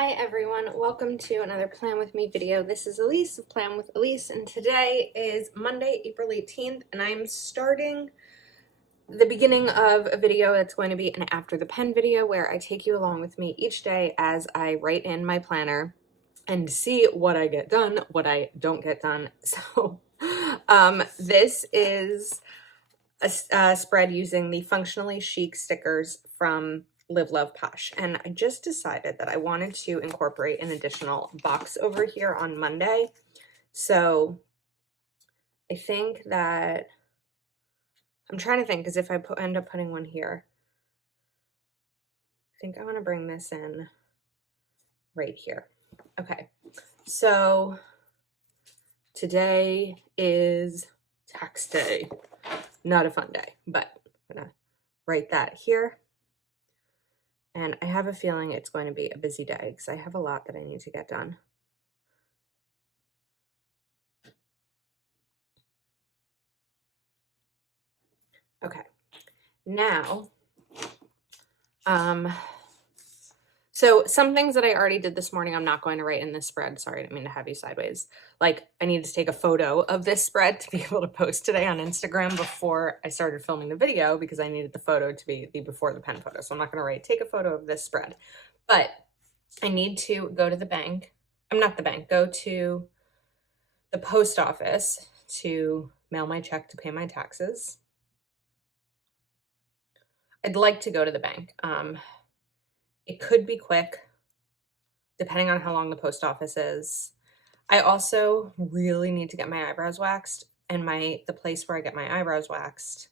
Hi everyone, welcome to another Plan With Me video. This is Elise of Plan With Elise, and today is Monday, April 18th, and I'm starting the beginning of a video that's going to be an after the pen video where I take you along with me each day as I write in my planner and see what I get done, what I don't get done. So this is a spread using the Functionally Chic stickers from Live Love Posh, and I just decided that I wanted to incorporate an additional box over here on Monday. So I think that I'm trying to think, because if I end up putting one here, I think I want to bring this in right here. Okay, so today is tax day. Not a fun day, but I'm gonna write that here. And I have a feeling it's going to be a busy day because I have a lot that I need to get done. Okay, now, so some things that I already did this morning, I'm not going to write in this spread. Sorry, I didn't mean to have you sideways. Like, I needed to take a photo of this spread to be able to post today on Instagram before I started filming the video because I needed the photo to be the before the pen photo. So I'm not going to write, take a photo of this spread. But I need to go to the bank. I'm not the bank, go to the post office to mail my check to pay my taxes. I'd like to go to the bank. It could be quick, depending on how long the post office is. I also really need to get my eyebrows waxed, and the place where I get my eyebrows waxed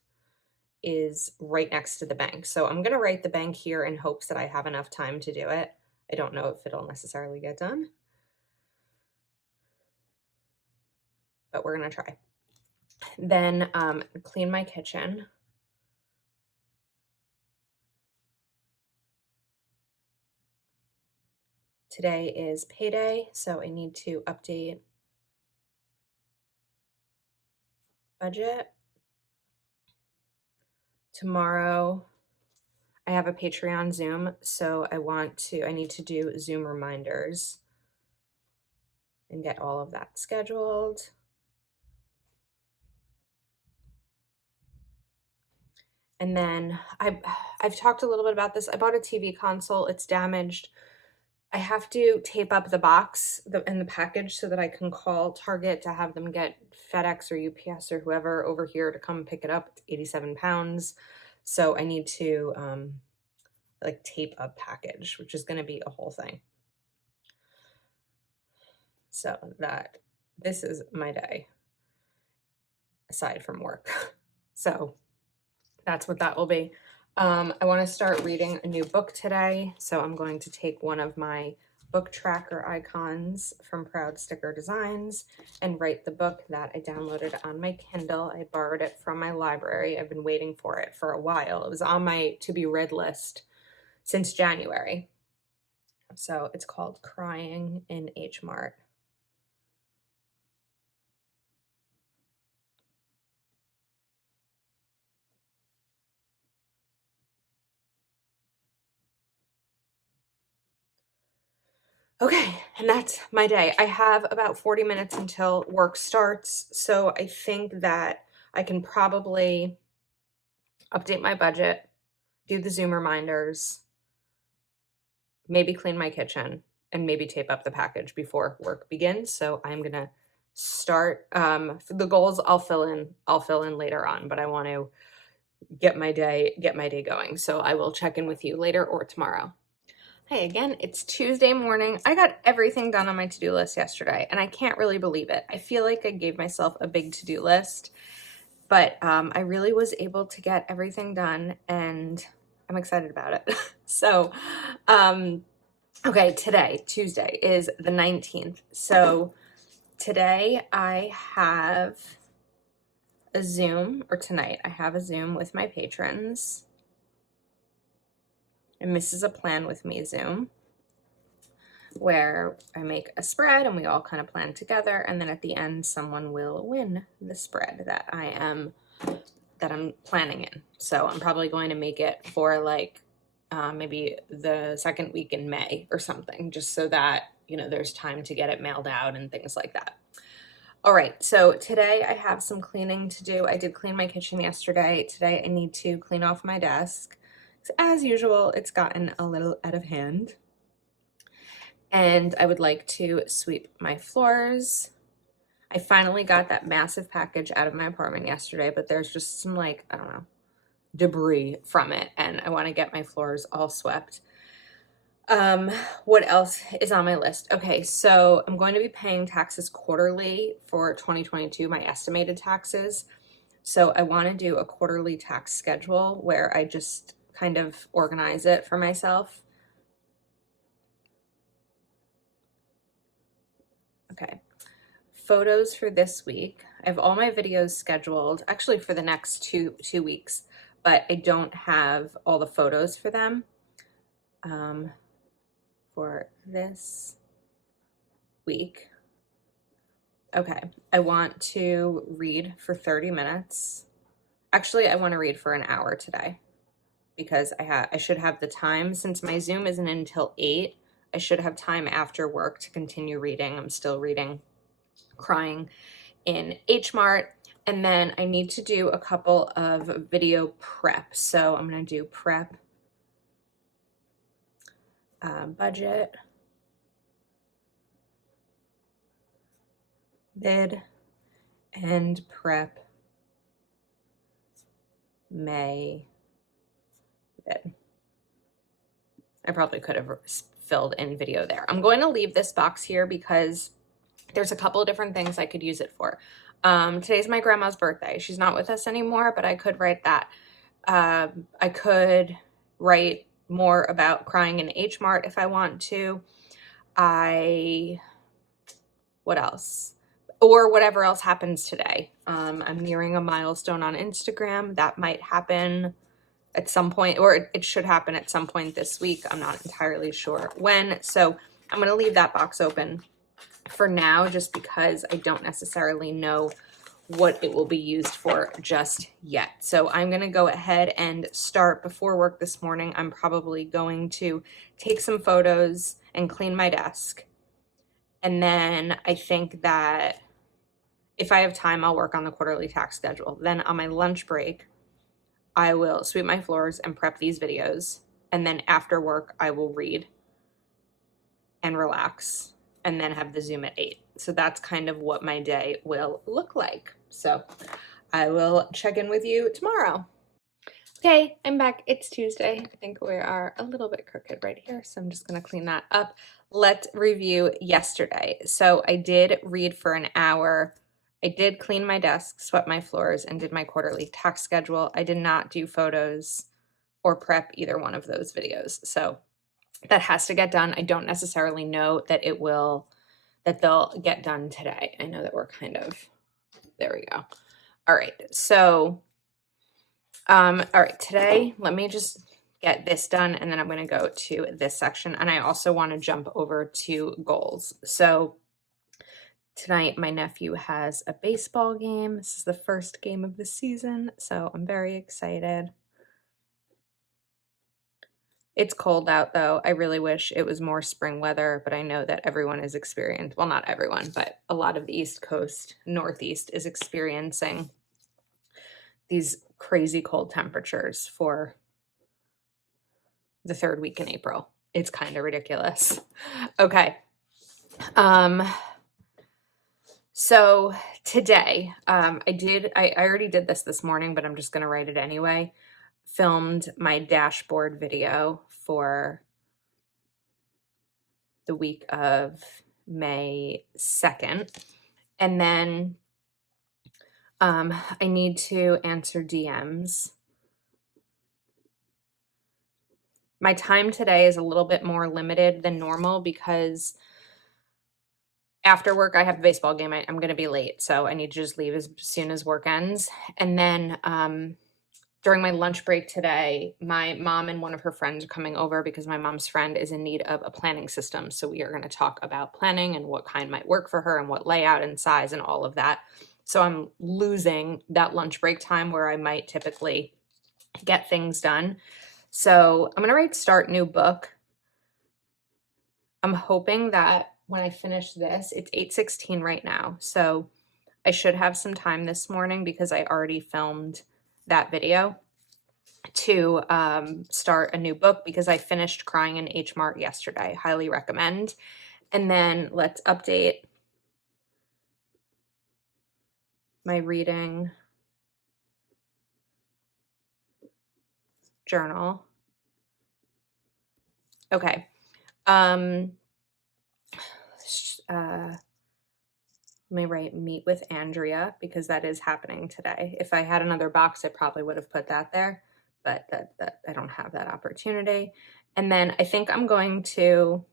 is right next to the bank. So I'm gonna write the bank here in hopes that I have enough time to do it. I don't know if it'll necessarily get done, but we're gonna try. Then clean my kitchen. Today is payday, so I need to update budget. Tomorrow I have a Patreon Zoom, so I need to do Zoom reminders and get all of that scheduled. And then I've talked a little bit about this. I bought a TV console. It's damaged. I have to tape up the box and the package so that I can call Target to have them get FedEx or UPS or whoever over here to come pick it up. It's 87 pounds. So I need to like tape a package, which is going to be a whole thing. So this is my day aside from work. So that's what that will be. I want to start reading a new book today. So I'm going to take one of my book tracker icons from Proud Sticker Designs and write the book that I downloaded on my Kindle. I borrowed it from my library. I've been waiting for it for a while. It was on my to be read list since January. So it's called Crying in H Mart. Okay, and that's my day. I have about 40 minutes until work starts, so I think that I can probably update my budget, do the Zoom reminders, maybe clean my kitchen, and maybe tape up the package before work begins. So I'm gonna start. The goals I'll fill in later on, but I want to get my day going. So I will check in with you later or tomorrow. Hey again, it's Tuesday morning. I got everything done on my to-do list yesterday, and I can't really believe it. I feel like I gave myself a big to-do list, but I really was able to get everything done, and I'm excited about it. So, okay, today, Tuesday, is the 19th. So today I have a Zoom, or tonight I have a Zoom with my patrons. And this is a Plan With Me Zoom where I make a spread and we all kind of plan together, and then at the end someone will win the spread that I'm planning in. So I'm probably going to make it for like maybe the second week in May or something, just so that, there's time to get it mailed out and things like that. All right, so today I have some cleaning to do. I did clean my kitchen yesterday. Today I need to clean off my desk. As usual, it's gotten a little out of hand. And I would like to sweep my floors. I finally got that massive package out of my apartment yesterday, but there's just some, I don't know, debris from it, and I want to get my floors all swept. What else is on my list? Okay, so I'm going to be paying taxes quarterly for 2022, my estimated taxes. So I want to do a quarterly tax schedule where I just kind of organize it for myself. Okay. Photos for this week. I have all my videos scheduled, actually for the next two weeks, but I don't have all the photos for them. For this week. Okay, I want to read for 30 minutes. Actually, I want to read for an hour today because I should have the time. Since my Zoom isn't until 8, I should have time after work to continue reading. I'm still reading Crying in H Mart. And then I need to do a couple of video prep. So I'm going to do prep, budget, bid, and prep May bid. I probably could have filled in video there. I'm going to leave this box here because there's a couple of different things I could use it for. Today's my grandma's birthday. She's not with us anymore, but I could write that. I could write more about Crying in H Mart if I want to. What else? Or whatever else happens today. I'm nearing a milestone on Instagram. That might happen at some point, or it should happen at some point this week. I'm not entirely sure when. So I'm going to leave that box open for now, just because I don't necessarily know what it will be used for just yet. So I'm going to go ahead and start before work this morning. I'm probably going to take some photos and clean my desk. And then I think that if I have time, I'll work on the quarterly tax schedule. Then on my lunch break, I will sweep my floors and prep these videos. And then after work, I will read and relax and then have the Zoom at 8. So that's kind of what my day will look like. So I will check in with you tomorrow. Okay, I'm back. It's Tuesday. I think we are a little bit crooked right here, so I'm just going to clean that up. Let's review yesterday. So I did read for an hour. I did clean my desk, swept my floors, and did my quarterly tax schedule. I did not do photos or prep either one of those videos. So that has to get done. I don't necessarily know that they'll get done today. I know that we're there we go. All right. So, all right, today, let me just get this done, and then I'm going to go to this section. And I also want to jump over to goals. So tonight, my nephew has a baseball game. This is the first game of the season, so I'm very excited. It's cold out, though. I really wish it was more spring weather, but I know that everyone is experiencing, well, not everyone, but a lot of the East Coast, Northeast is experiencing these crazy cold temperatures for the third week in April. It's kind of ridiculous. Okay. So today, I already did this morning, but I'm just going to write it anyway. Filmed my dashboard video for the week of May 2nd. And then I need to answer DMs. My time today is a little bit more limited than normal because after work I have a baseball game. I'm going to be late, so I need to just leave as soon as work ends. And then during my lunch break today, my mom and one of her friends are coming over because my mom's friend is in need of a planning system. So we are going to talk about planning and what kind might work for her and what layout and size and all of that. So I'm losing that lunch break time where I might typically get things done. So I'm going to write start new book. I'm hoping that when I finish this, it's 8:16 right now. So I should have some time this morning because I already filmed that video to start a new book because I finished Crying in H Mart yesterday. Highly recommend. And then let's update my reading journal. Okay. Let me write meet with Andrea because that is happening today. If I had another box, I probably would have put that there, but that I don't have that opportunity. And then I think I'm going to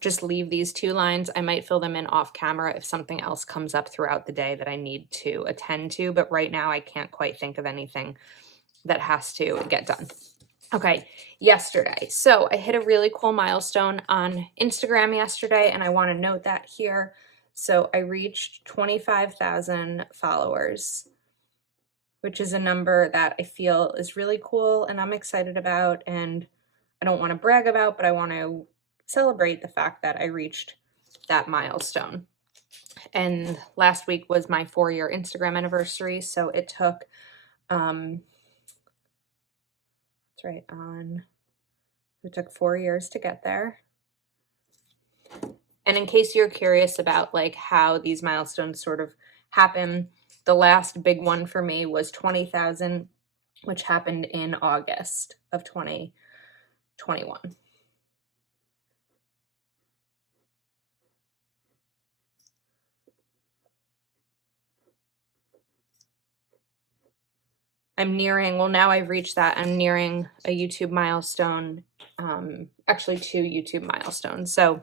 just leave these 2 lines. I might fill them in off camera if something else comes up throughout the day that I need to attend to, but right now I can't quite think of anything that has to get done. Okay, yesterday. So I hit a really cool milestone on Instagram yesterday, and I want to note that here. So I reached 25,000 followers, which is a number that I feel is really cool and I'm excited about, and I don't want to brag about, but I want to celebrate the fact that I reached that milestone. And last week was my 4-year Instagram anniversary, so it took it's right on. It took 4 years to get there. And in case you're curious about like how these milestones sort of happen, the last big one for me was 20,000, which happened in August of 2021. I'm nearing, well, now I've reached that. I'm nearing a YouTube milestone, actually 2 YouTube milestones. So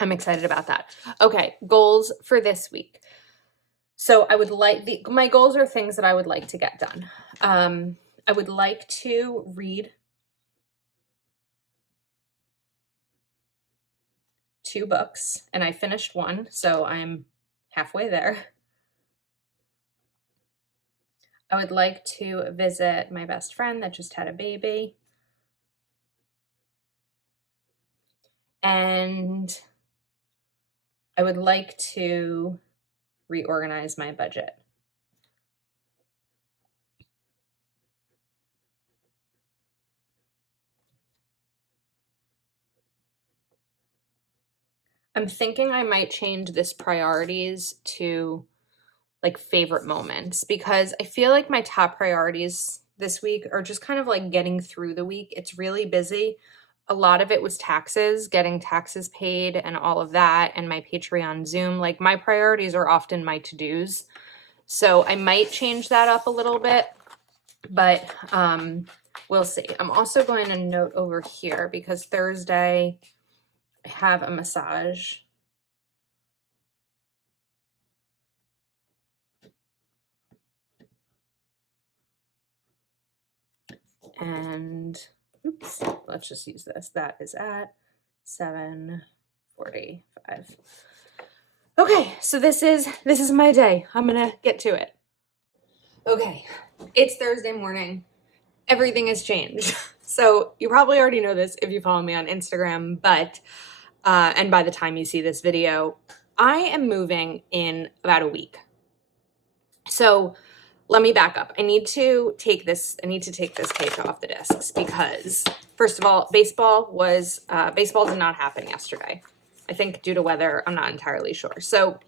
I'm excited about that. Okay, goals for this week. So I would like, my goals are things that I would like to get done. I would like to read 2 books, and I finished 1, so I'm halfway there. I would like to visit my best friend that just had a baby. And I would like to reorganize my budget. I'm thinking I might change this priorities to like favorite moments because I feel like my top priorities this week are just kind of like getting through the week. It's really busy. A lot of it was taxes, getting taxes paid and all of that, and my Patreon Zoom. Like my priorities are often my to-dos. So I might change that up a little bit, but we'll see. I'm also going to note over here because Thursday I have a massage. And oops, let's just use this. That is at 7:45. Okay, so this is my day. I'm gonna get to it. Okay, it's Thursday morning. Everything has changed. So you probably already know this if you follow me on Instagram, but and by the time you see this video, I am moving in about a week. So let me back up. I need to take this page off the discs because first of all, baseball did not happen yesterday. I think due to weather, I'm not entirely sure. So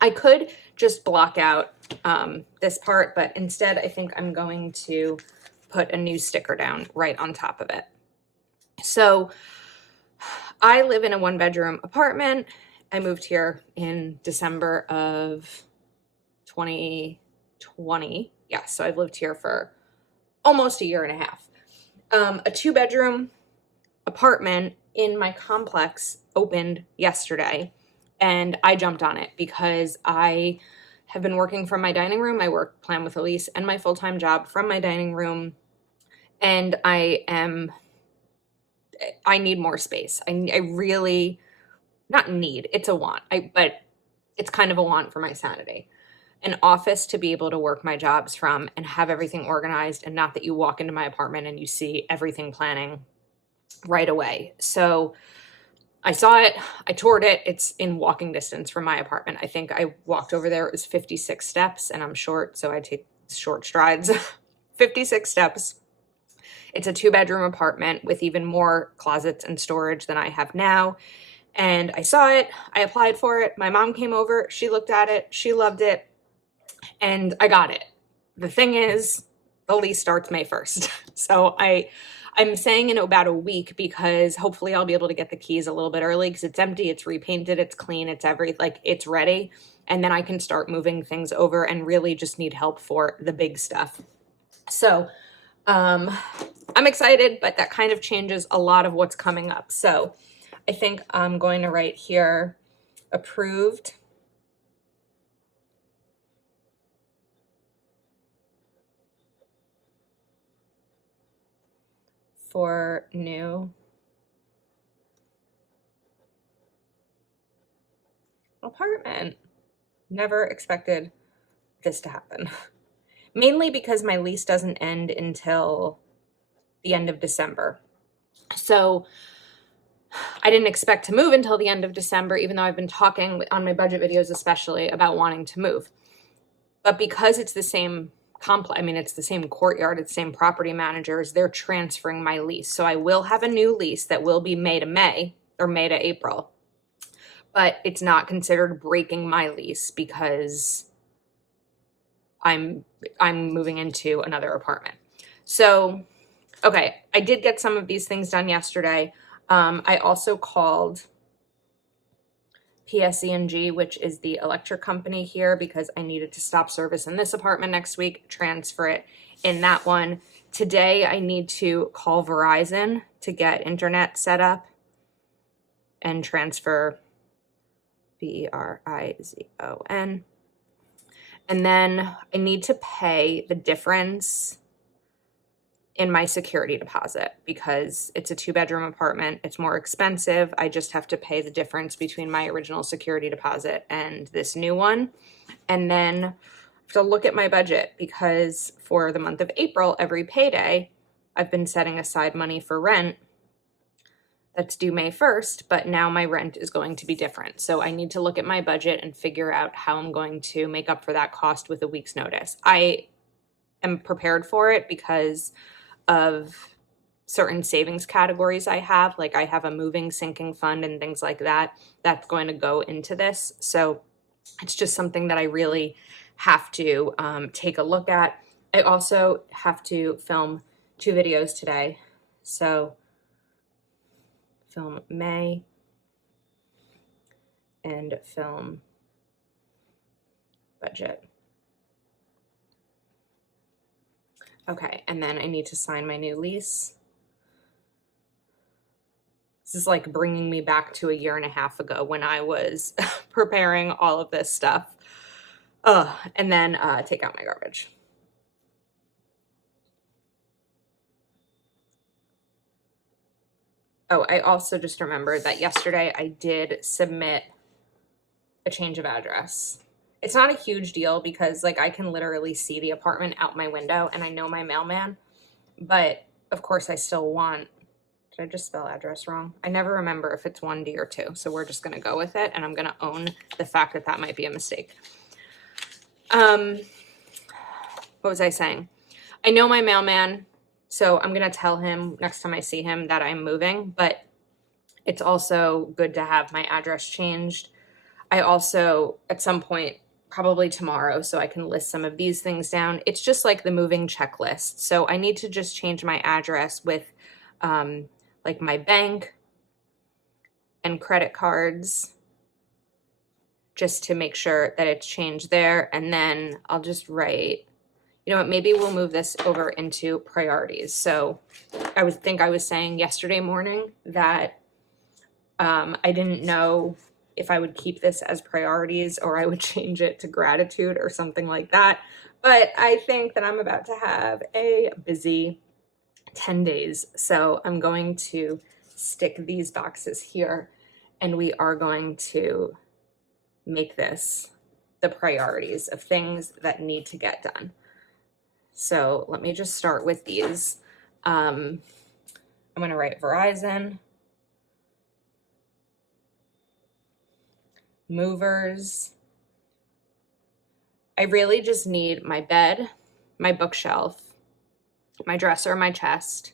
I could just block out this part, but instead I think I'm going to put a new sticker down right on top of it. So I live in a 1-bedroom apartment. I moved here in December of 2020. Yeah, so I've lived here for almost a year and a half. A 2-bedroom apartment in my complex opened yesterday, and I jumped on it because I have been working from my dining room. I work Plan with Elise and my full-time job from my dining room, and I need more space. I really, not need, it's a want, but it's kind of a want for my sanity. an office to be able to work my jobs from and have everything organized, and not that you walk into my apartment and you see everything planning right away. So I saw it, I toured it. It's in walking distance from my apartment. I think I walked over there, it was 56 steps, and I'm short, so I take short strides. 56 steps. It's a 2-bedroom apartment with even more closets and storage than I have now. And I saw it, I applied for it. My mom came over, she looked at it, she loved it, and I got it. The thing is, the lease starts May 1st. So I'm saying in about a week, because hopefully I'll be able to get the keys a little bit early, because it's empty, it's repainted, it's clean, it's like it's ready. And then I can start moving things over and really just need help for the big stuff. So I'm excited, but that kind of changes a lot of what's coming up. So I think I'm going to write here, approved for new apartment. Never expected this to happen. Mainly because my lease doesn't end until the end of December. So I didn't expect to move until the end of December, even though I've been talking on my budget videos especially about wanting to move. But because it's the same complex, I mean, it's the same courtyard, it's the same property managers, they're transferring my lease. So I will have a new lease that will be May to May or May to April. But it's not considered breaking my lease because I'm moving into another apartment. So, okay, I did get some of these things done yesterday. I also called PSE&G, which is the electric company here, because I needed to stop service in this apartment next week, transfer it in that one. Today, I need to call Verizon to get internet set up and transfer Verizon. And then I need to pay the difference in my security deposit because it's a 2-bedroom apartment. It's more expensive. I just have to pay the difference between my original security deposit and this new one. And then I have to look at my budget, because for the month of April, every payday, I've been setting aside money for rent that's due May 1st, but now my rent is going to be different. So I need to look at my budget and figure out how I'm going to make up for that cost with a week's notice. I am prepared for it because of certain savings categories I have. Like I have a moving sinking fund and things like that. That's going to go into this. So it's just something that I really have to take a look at. I also have to film 2 videos today. So film May and film budget. Okay, and then I need to sign my new lease. This is like bringing me back to a year and a half ago when I was preparing all of this stuff. And then take out my garbage. Oh, I also just remembered that yesterday I did submit a change of address. It's not a huge deal because like I can literally see the apartment out my window and I know my mailman, but of course I still want, did I just spell address wrong? I never remember if it's 1D or 2, so we're just gonna go with it and I'm gonna own the fact that that might be a mistake. What was I saying? I know my mailman, so I'm gonna tell him next time I see him that I'm moving, but it's also good to have my address changed. I also, at some point, probably tomorrow, so I can list some of these things down. It's just like the moving checklist. So I need to just change my address with like my bank and credit cards just to make sure that it's changed there. And then I'll just write, you know what, maybe we'll move this over into priorities. So I was saying yesterday morning that I didn't know if I would keep this as priorities or I would change it to gratitude or something like that. But I think that I'm about to have a busy 10 days. So I'm going to stick these boxes here and we are going to make this the priorities of things that need to get done. So let me just start with these. I'm going to write Verizon, movers. I really just need my bed, my bookshelf, my dresser, my chest,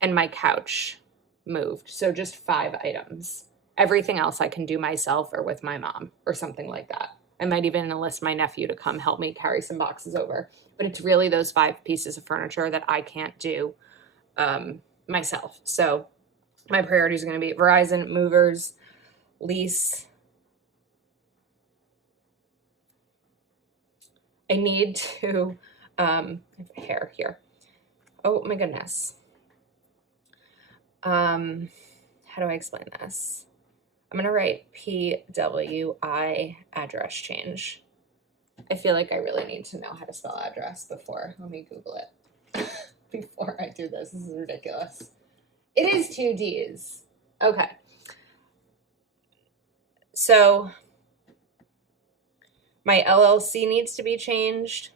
and my couch moved. So just 5 items. Everything else I can do myself or with my mom or something like that. I might even enlist my nephew to come help me carry some boxes over. But it's really those 5 pieces of furniture that I can't do myself. So my priorities are going to be Verizon, movers, lease. I need to, hair here. Oh my goodness. How do I explain this? I'm going to write PWI address change. I feel like I really need to know how to spell address before. Let me Google it before I do this. This is ridiculous. It is 2 D's. Okay. So my LLC needs to be changed.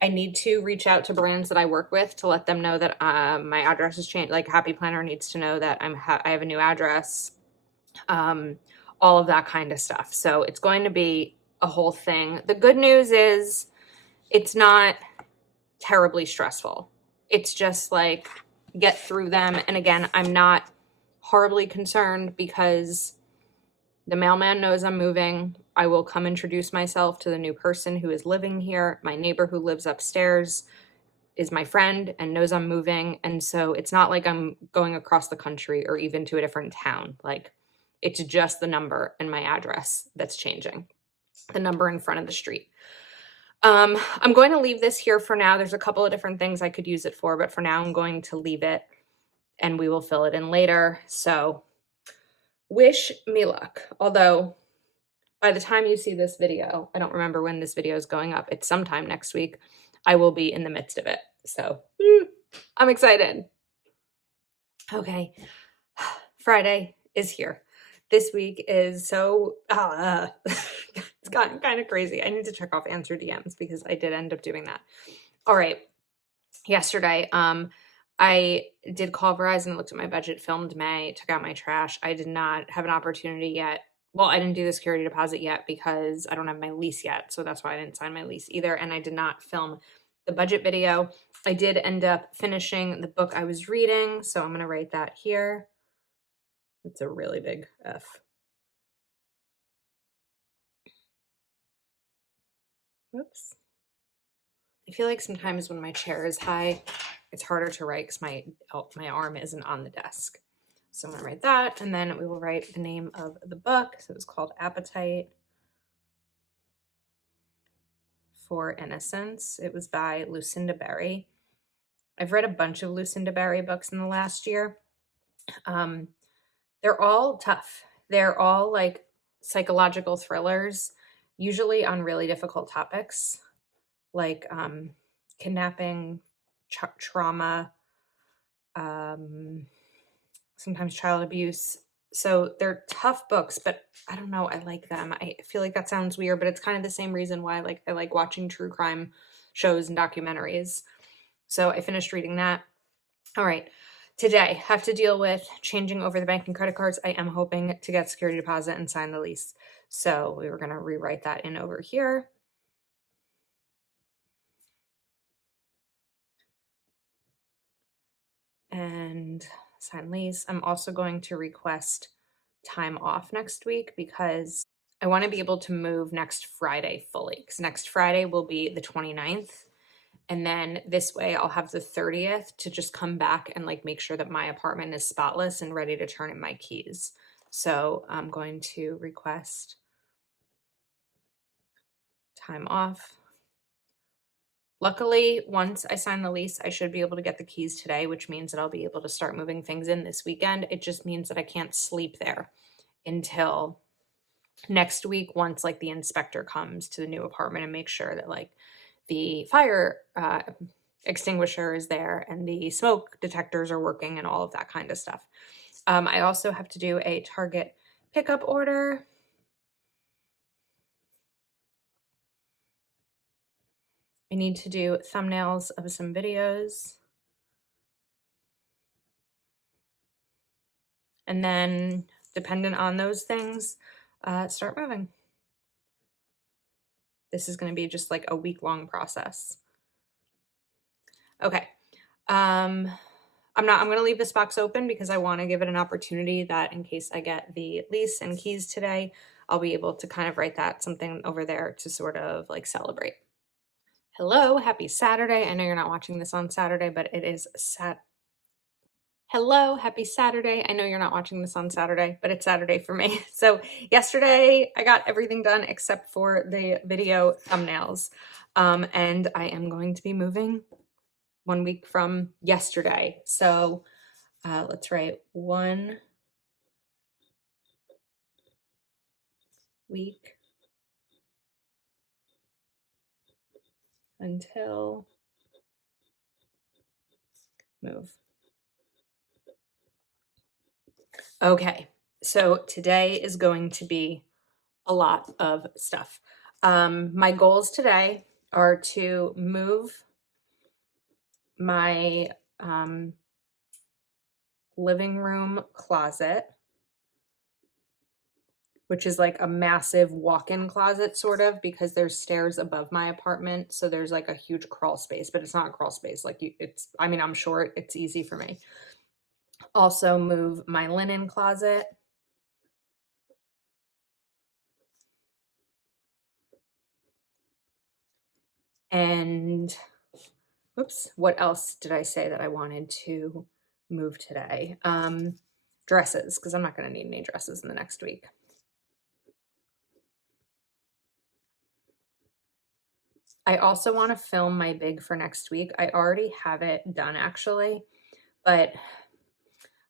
I need to reach out to brands that I work with to let them know that my address is changed. Like Happy Planner needs to know that I have a new address. All of that kind of stuff. So it's going to be a whole thing. The good news is it's not terribly stressful. It's just like get through them. And again, I'm not horribly concerned because the mailman knows I'm moving. I will come introduce myself to the new person who is living here. My neighbor who lives upstairs is my friend and knows I'm moving. And so it's not like I'm going across the country or even to a different town. Like it's just the number and my address that's changing, the number in front of the street. I'm going to leave this here for now. There's a couple of different things I could use it for, but for now I'm going to leave it and we will fill it in later. So wish me luck. Although by the time you see this video, I don't remember when this video is going up. It's sometime next week. I will be in the midst of it. So I'm excited. Okay. Friday is here. This week is so, it's gotten kind of crazy. I need to check off answer DMs because I did end up doing that. All right. Yesterday, I did call Verizon, looked at my budget, filmed May, took out my trash. I did not have an opportunity yet. Well, I didn't do the security deposit yet because I don't have my lease yet. So that's why I didn't sign my lease either. And I did not film the budget video. I did end up finishing the book I was reading. So I'm going to write that here. It's a really big F. Whoops. I feel like sometimes when my chair is high, it's harder to write because my arm isn't on the desk. So I'm going to write that, and then we will write the name of the book. So it's called Appetite for Innocence. It was by Lucinda Berry. I've read a bunch of Lucinda Berry books in the last year. They're all tough. They're all like psychological thrillers, usually on really difficult topics like kidnapping, trauma, sometimes child abuse. So they're tough books, but I don't know. I like them. I feel like that sounds weird, but it's kind of the same reason why I like watching true crime shows and documentaries. So I finished reading that. All right. Today, have to deal with changing over the bank and credit cards. I am hoping to get security deposit and sign the lease. So we were going to rewrite that in over here. And sign lease. I'm also going to request time off next week because I want to be able to move next Friday fully, because next Friday will be the 29th. And then this way I'll have the 30th to just come back and like make sure that my apartment is spotless and ready to turn in my keys. So I'm going to request time off. Luckily, once I sign the lease, I should be able to get the keys today, which means that I'll be able to start moving things in this weekend. It just means that I can't sleep there until next week once like the inspector comes to the new apartment and makes sure that like the fire extinguisher is there and the smoke detectors are working and all of that kind of stuff. I also have to do a Target pickup order. I need to do thumbnails of some videos. And then, dependent on those things, start moving. This is going to be just like a week-long process. Okay. I'm going to leave this box open because I want to give it an opportunity that in case I get the lease and keys today, I'll be able to kind of write that something over there to sort of like celebrate. Hello, happy Saturday. I know you're not watching this on Saturday, but it is Hello, happy Saturday. I know you're not watching this on Saturday, but it's Saturday for me. So yesterday I got everything done except for the video thumbnails. And I am going to be moving 1 week from yesterday. So let's write 1 week until move. Okay, so today is going to be a lot of stuff. My goals today are to move my living room closet, which is like a massive walk-in closet sort of, because there's stairs above my apartment. So there's like a huge crawl space, but it's not a crawl space. Like I mean, I'm sure it's easy for me. Also move my linen closet. And oops, what else did I say that I wanted to move today? Dresses, because I'm not going to need any dresses in the next week. I also want to film my big for next week. I already have it done actually, but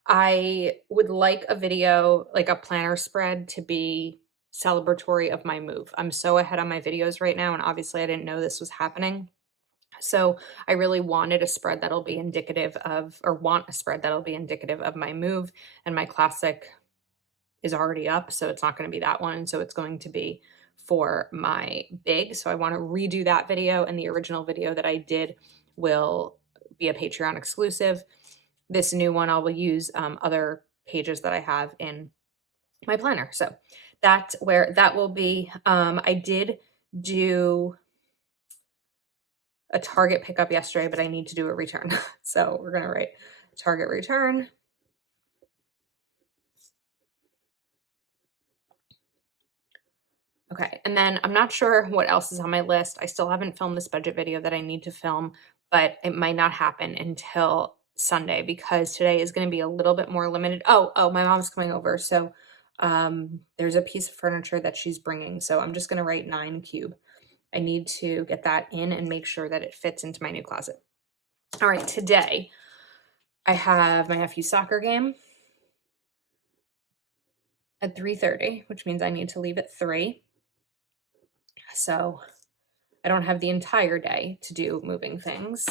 I would like a video, like a planner spread, to be celebratory of my move. I'm so ahead on my videos right now, and obviously I didn't know this was happening. So I really wanted a spread that'll be indicative of, or want a spread that'll be indicative of my move, and my classic is already up, so it's not going to be that one. So it's going to be for my big. So I want to redo that video, and the original video that I did will be a Patreon exclusive. This new one I will use other pages that I have in my planner. So that's where that will be. I did do a Target pickup yesterday, but I need to do a return. So we're going to write Target return. Okay, and then I'm not sure what else is on my list. I still haven't filmed this budget video that I need to film, but it might not happen until Sunday because today is going to be a little bit more limited. Oh, my mom's coming over. So there's a piece of furniture that she's bringing. So I'm just going to write 9 cube. I need to get that in and make sure that it fits into my new closet. All right, today I have my nephew's soccer game at 3:30, which means I need to leave at 3. So I don't have the entire day to do moving things.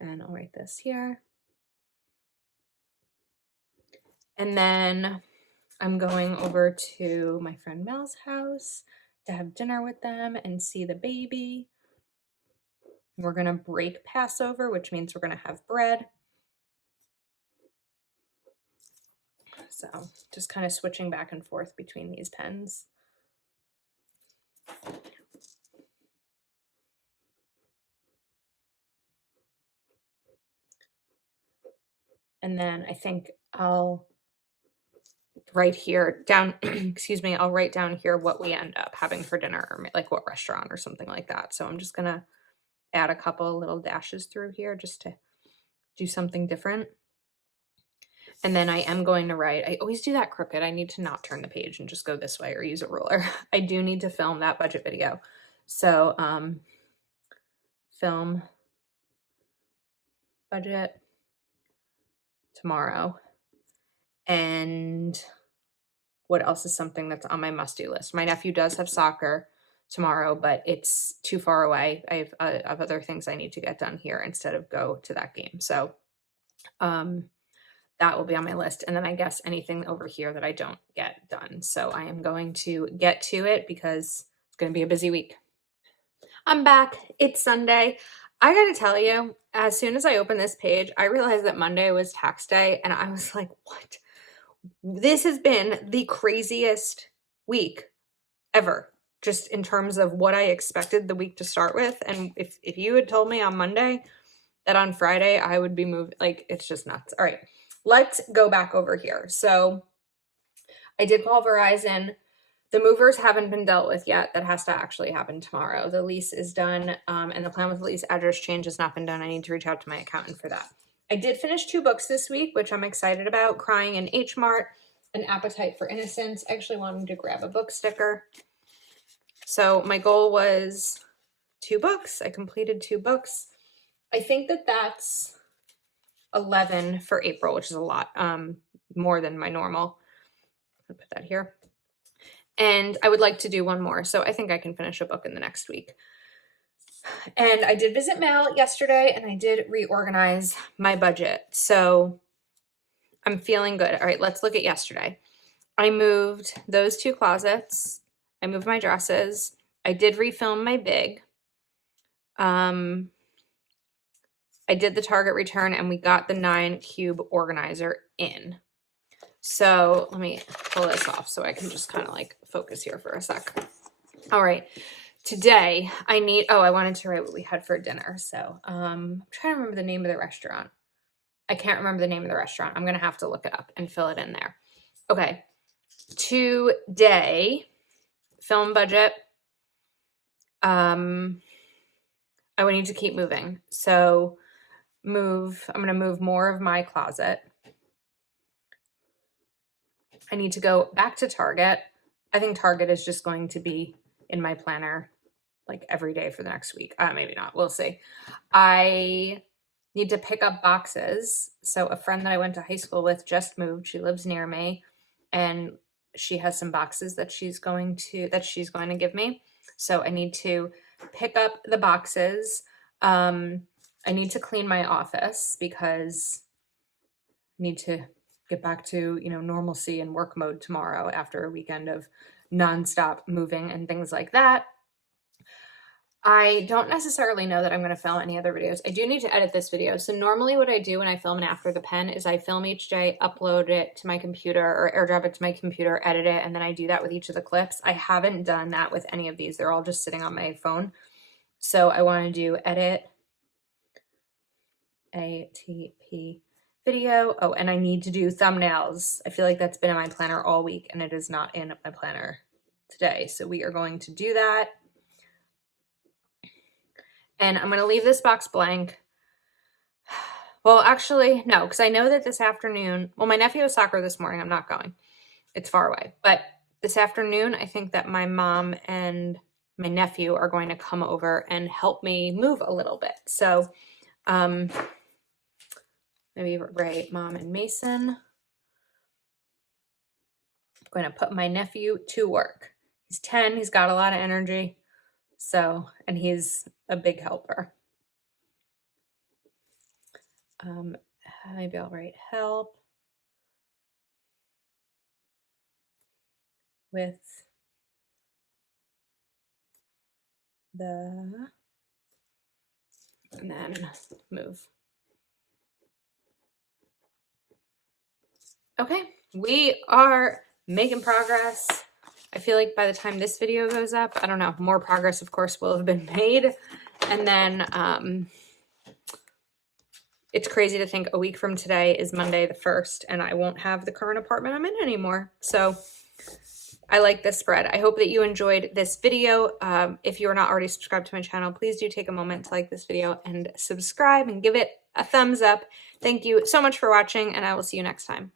And I'll write this here. And then I'm going over to my friend Mel's house to have dinner with them and see the baby. We're going to break Passover, which means we're going to have bread. So just kind of switching back and forth between these pens. And then I think I'll write here down, excuse me, I'll write down here what we end up having for dinner, or like what restaurant or something like that. So I'm just going to add a couple little dashes through here just to do something different. And then I am going to write, I always do that crooked. I need to not turn the page and just go this way or use a ruler. I do need to film that budget video. So film budget tomorrow. And what else is something that's on my must-do list? My nephew does have soccer tomorrow, but it's too far away. I have other things I need to get done here instead of go to that game. So that will be on my list. And then I guess anything over here that I don't get done. So I am going to get to it because it's going to be a busy week. I'm back. It's Sunday. I gotta tell you, as soon as I opened this page, I realized that Monday was tax day, and I was like, what? This has been the craziest week ever, just in terms of what I expected the week to start with. And if you had told me on Monday that on Friday I would be moving, like, it's just nuts. All right, let's go back over here. So I did call Verizon. The movers haven't been dealt with yet. That has to actually happen tomorrow. The lease is done, and the plan with the lease address change has not been done. I need to reach out to my accountant for that. I did finish 2 books this week, which I'm excited about. Crying in H Mart and Appetite for Innocence. I actually wanted to grab a book sticker. So my goal was 2 books. I completed 2 books. I think that that's 11 for April, which is a lot, more than my normal. I'll put that here. And I would like to do 1 more. So I think I can finish a book in the next week. And I did visit Mel yesterday, and I did reorganize my budget. So I'm feeling good. All right, let's look at yesterday. I moved those 2 closets. I moved my dresses. I did refilm my big. I did the Target return, and we got the 9 cube organizer in. So let me pull this off so I can just kind of like focus here for a sec. All right. Today I wanted to write what we had for dinner. So I'm trying to remember the name of the restaurant. I can't remember the name of the restaurant. I'm going to have to look it up and fill it in there. Okay. Today, film budget. I would need to keep moving. So I'm going to move more of my closet. I need to go back to Target. I think Target is just going to be in my planner like every day for the next week. Maybe not. We'll see. I need to pick up boxes. So a friend that I went to high school with just moved. She lives near me, and she has some boxes that she's going to give me. So I need to pick up the boxes. I need to clean my office because I need to get back to, normalcy and work mode tomorrow after a weekend of nonstop moving and things like that. I don't necessarily know that I'm going to film any other videos. I do need to edit this video. So normally what I do when I film an After the Pen is I film each day, upload it to my computer or airdrop it to my computer, edit it, and then I do that with each of the clips. I haven't done that with any of these. They're all just sitting on my phone. So I want to do edit, ATP video. Oh, and I need to do thumbnails. I feel like that's been in my planner all week, and it is not in my planner today. So we are going to do that. And I'm going to leave this box blank. Well, actually, no, because I know that this afternoon, my nephew has soccer this morning. I'm not going. It's far away. But this afternoon, I think that my mom and my nephew are going to come over and help me move a little bit. So maybe write Mom and Mason. I'm going to put my nephew to work. He's 10. He's got a lot of energy. So, and he's a big helper. Maybe I'll write help with and then move. Okay, we are making progress. I feel like by the time this video goes up, I don't know, more progress, of course, will have been made. And then it's crazy to think a week from today is Monday the 1st, and I won't have the current apartment I'm in anymore. So I like this spread. I hope that you enjoyed this video. If you are not already subscribed to my channel, please do take a moment to like this video and subscribe and give it a thumbs up. Thank you so much for watching, and I will see you next time.